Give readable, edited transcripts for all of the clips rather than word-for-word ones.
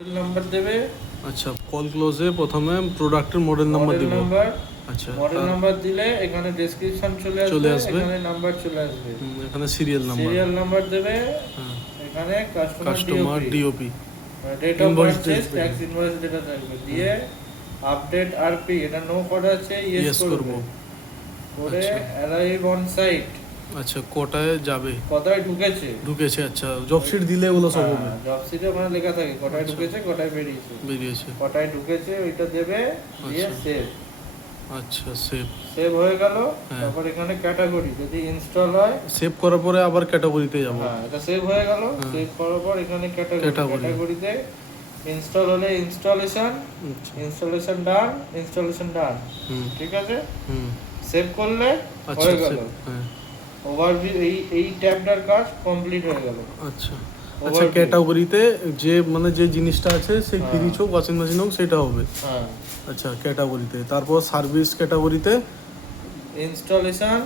Number দেবে। আচ্ছা, call ক্লোজে প্রথমে প্রোডাক্টের মডেল নাম্বার দিব। আচ্ছা, মডেল নাম্বার দিলে এখানে ডেসক্রিপশন চলে আসবে, এখানে নাম্বার চলে আসবে, এখানে সিরিয়াল নাম্বার দেবে, হ্যাঁ, এখানে customer DOP, date of birth, tax invoice যেটা থাকবে দিয়ে আপডেট আরপি এটা নো করা আছে ইয়েস করব করে অ্যারাইভ অন সাইট। আচ্ছা, কোটায় যাবে, কোথায় ঢুকেছে। আচ্ছা, জব শিট দিলে এগুলো সব হবে। জব শিটে ওখানে লেখা থাকে কোথায় ঢুকেছে, কোথায় বেরিয়েছে, কোথায় ঢুকেছে ওইটা দেবে দিয়ে সেভ। আচ্ছা, সেভ হয়ে গেল। তারপর এখানে ক্যাটাগরি যদি ইনস্টল হয়, সেভ করার পরে আবার ক্যাটাগরিতে যাব। হ্যাঁ, এটা সেভ হয়ে গেল। সেভ করার পর এখানে ক্যাটাগরিতে ইনস্টল হলে ইনস্টলেশন ডান। ঠিক আছে, সেভ করলে হয়ে গেল। ওভারভিউ এই ট্যাবটার কাজ কমপ্লিট হয়ে গেল। আচ্ছা, ক্যাটাগরিতে যে জিনিসটা আছে সেই ফ্রিজ হোক ওয়াশিং মেশিন হোক সেটা হবে। হ্যাঁ, আচ্ছা, ক্যাটাগরিতে তারপর সার্ভিস ক্যাটাগরিতে ইনস্টলেশন,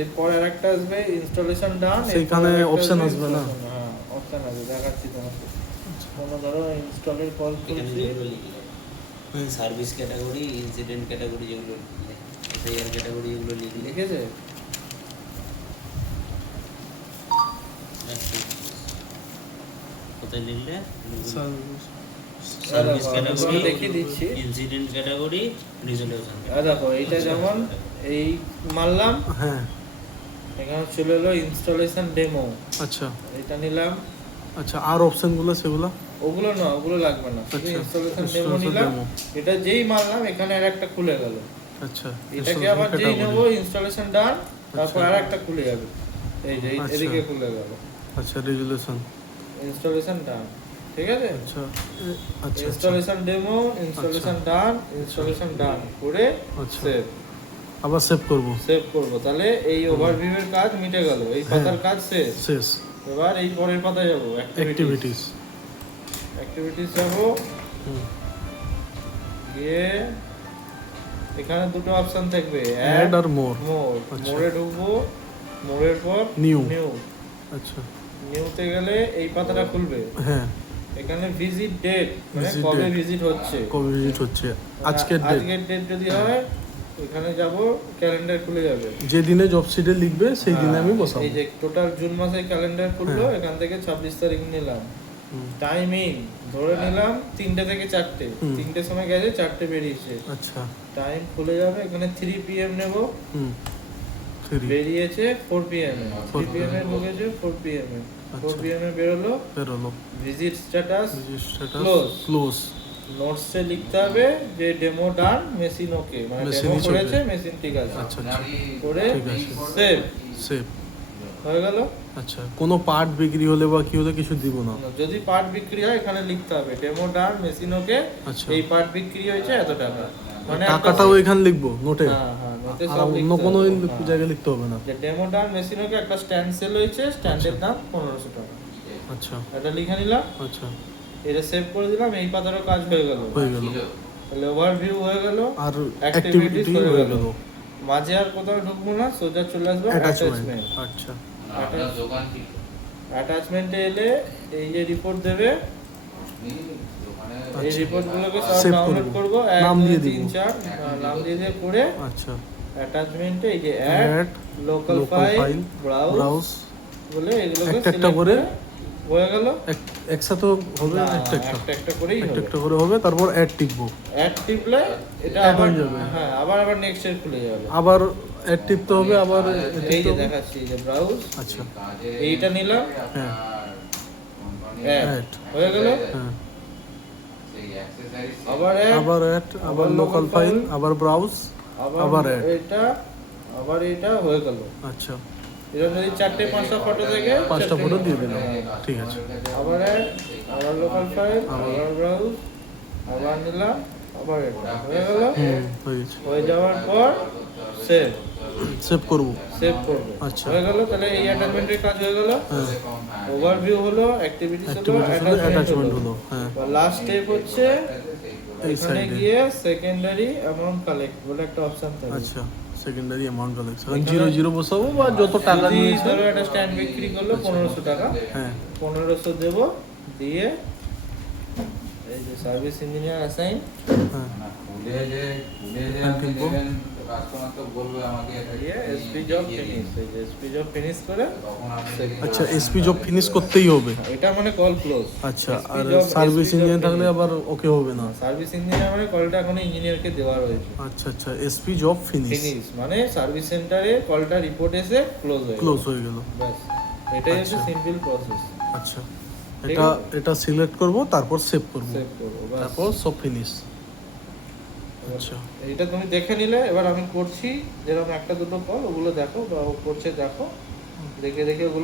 এরপর আরেকটা আসবে ইনস্টলেশন ডান, সেইখানে অপশন আসবে না? হ্যাঁ, অপশন আসবে, দেখাচ্ছি তোমাকে। কোনো ধরো ইনস্টলের কল করছি, সার্ভিস ক্যাটাগরি, ইনসিডেন্ট ক্যাটাগরি যেগুলো এসআইআর ক্যাটাগরি এগুলো লিখেছে। কোথায় লিখলে? সার্ভিস ক্যাটাগরি দেখিয়ে দিচ্ছি, ইনসিডেন্ট ক্যাটাগরি, রিজলিউশন। দেখো এইটা যেমন এই মারলাম, হ্যাঁ, এখানে চলে এলো ইনস্টলেশন ডেমো। আচ্ছা, এটা নিলাম। আচ্ছা, আর অপশনগুলো সেগুলো ওগুলো না, ওগুলো লাগবে না, শুধু আচ্ছা, ইনস্টলেশন ডেমো নিলাম। এটা যেই মারলাম এখানে আরেকটা খুলে গেল। আচ্ছা, এটাকে আবার যেই নেব ইনস্টলেশন ডান, তারপর আরেকটা খুলে যাবে, এই যে এদিকে খুলে গেল। আচ্ছা, রেজুলেশন, ইনস্টলেশন ডান। ঠিক আছে, আচ্ছা, আচ্ছা, ইনস্টলেশন ডেমো, ইনস্টলেশন ডান করে সেভ। আবার সেভ করব। তাহলে এই ওভারভিউ এর কাজ মিটে গেল, এই পাতার কাজ শেষ। এবার এই পরের পাতায় যাব, অ্যাক্টিভিটিস যাব। গিয়ে এখানে দুটো অপশন থাকবে, অ্যাড আর মোর। মোরে ঢুকবো, মোরের পর নিউ। আচ্ছা, নিউতে গেলে এই পাতাটা খুলবে। হ্যাঁ, এখানে ভিজিট ডেট, মানে কবে ভিজিট হচ্ছে, আজকের ডেট যদি হয় এখানে যাব, ক্যালেন্ডার খুলে যাবে। যে দিনে জব শিটে লিখবে সেই দিনে আমি বসাবো। এই যে টোটাল জুন মাসের ক্যালেন্ডার খুললো, এখান থেকে 26 তারিখ নিলাম। টাইমিং ধরে নিলাম 3টে থেকে 4টে, 3টের সময় গেছে, 4টে বেরিয়েছে। আচ্ছা, টাইম খুলে যাবে, এখানে 3 PM নেব। বেরিয়েছে 4 PM, 3 PM এ ঢুকেছে, 4 PM এ 4 PM এ বেরোলো। Visit status close. নোটসে লিখতে হবে যে ডেমো ডান, মেশিন ওকে, মানে ডেমো করেছে, মেশিন ঠিক আছে। আচ্ছা, করে সেভ হয়ে গেল। আচ্ছা, কোনো পার্ট বিক্রি হলে বা কি হলে কিছু দিব না? যদি পার্ট বিক্রি হয় এখানে লিখতে হবে ডেমো ডান, মেশিন ওকে, এই পার্ট বিক্রি হয়েছে এত টাকা, মানে টাকাটাও এখানে লিখবো নোটে? হ্যাঁ, নোটে আর সব অন্য কোনো জায়গায় লিখতে হবে না? যে ডেমো ডান, মেশিন ওকে একটা স্ট্যান্ড সেল হয়েছে, স্ট্যান্ডের দাম 1500 টাকা। আচ্ছা, এটা লিখে নিলাম। আচ্ছা, এটা সেভ করে দিলাম, এই পাতারও কাজ হয়ে গেল। তাহলে ওভারভিউ হয়ে গেল, আর অ্যাক্টিভিটিস হয়ে গেল। মাঝে আর কোথাও ঢুকবো না, সোজা চলে আসবো অ্যাটাচমেন্ট। আচ্ছা, অ্যাটাচমেন্টে এলে এই যে রিপোর্ট দেবে, এই রিপোর্টগুলোকে সব ডাউনলোড করব, নাম দিয়ে দিব, 3 4 নাম দিয়ে করে। আচ্ছা, অ্যাটাচমেন্টে এই যে অ্যাড লোকাল ফাইল ব্রাউজ বলে এগুলোকে একটা করে হয়ে গেল। একসাথে হবে না, একটা করেই হবে, একটা করে হবে। তারপর অ্যাড টিপবো, অ্যাড টিপলে এটা আবার যাবে। হ্যাঁ, আবার নেক্সট এর খুলে যাবে, আবার অ্যাড টিপতে হবে, আবার এই যে দেখাচ্ছি এই যে ব্রাউজ। আচ্ছা, এইটা নিলাম, হ্যাঁ, অ্যাড হয়ে গেল। হ্যাঁ, আবার অ্যাড, আবার লোকাল ফাইল, আবার ব্রাউজ, আবার অ্যাড, এটা হয়ে গেল। আচ্ছা, এরকম যদি 4টে 5টা ফটো থেকে 5টা ফটো দিয়ে দিলাম, ঠিক আছে। আবার অ্যাড, আবার লোকাল ফাইল, আবার ব্রাউজ, আবার নিলাম, আবার এটা হয়ে গেল। হয়ে যাওয়ার পর সেভ করব। আচ্ছা, হয়ে গেল। তাহলে এই অ্যাটাচমেন্টের কাজ হয়ে গেল। ওভারভিউ হলো, অ্যাক্টিভিটিস হলো, অ্যাটাচমেন্ট হলো। হ্যাঁ, লাস্ট স্টেপ হচ্ছে এখানে গিয়ে সেকেন্ডারি অ্যামাউন্ট কালেক্ট বলে একটা অপশন থাকবে। আচ্ছা, সেকেন্ডারি অ্যামাউন্ট কালেকশন 00 বসাবো, বা যত টাকা নিয়েছে। ধরো একটা স্ট্যান্ড বিক্রি করলো 1500 টাকা, হ্যাঁ, 1500 দেব, দিয়ে সার্ভিস ইঞ্জিনিয়ার অ্যাসাইন হ্যাঁ এসপি জব ফিনিশ, এই যে এসপি জব ফিনিশ করে save করো। আচ্ছা এসপি জব ফিনিশ করতেই হবে। এটা মানে কল ক্লোজ। আচ্ছা আর সার্ভিস ইঞ্জিনিয়ার থাকলে আবার ওকে হবে না? সার্ভিস ইঞ্জিনিয়ার মানে কলটা এখন ইঞ্জিনিয়ারকে দেওয়া রয়েছে। আচ্ছা আচ্ছা এসপি জব ফিনিশ ফিনিশ মানে সার্ভিস সেন্টারে কলটা রিপোর্ট এসে ক্লোজ হয়ে ক্লোজ হয়ে গেল। ব্যাস এটাই হচ্ছে আচ্ছা। Simple process. আচ্ছা ঠিক এটা আছে? এটা সিলেক্ট করব, তারপর সেভ করব, সেভ করবো ব্যাস। তারপর সব ফিনিশ। আচ্ছা এইটা তুমি দেখে নিলে, এবার আমি করছি যেরকম একটা দুটো কল, ওগুলো দেখো বা ও করছে দেখো, দেখে দেখে ওগুলো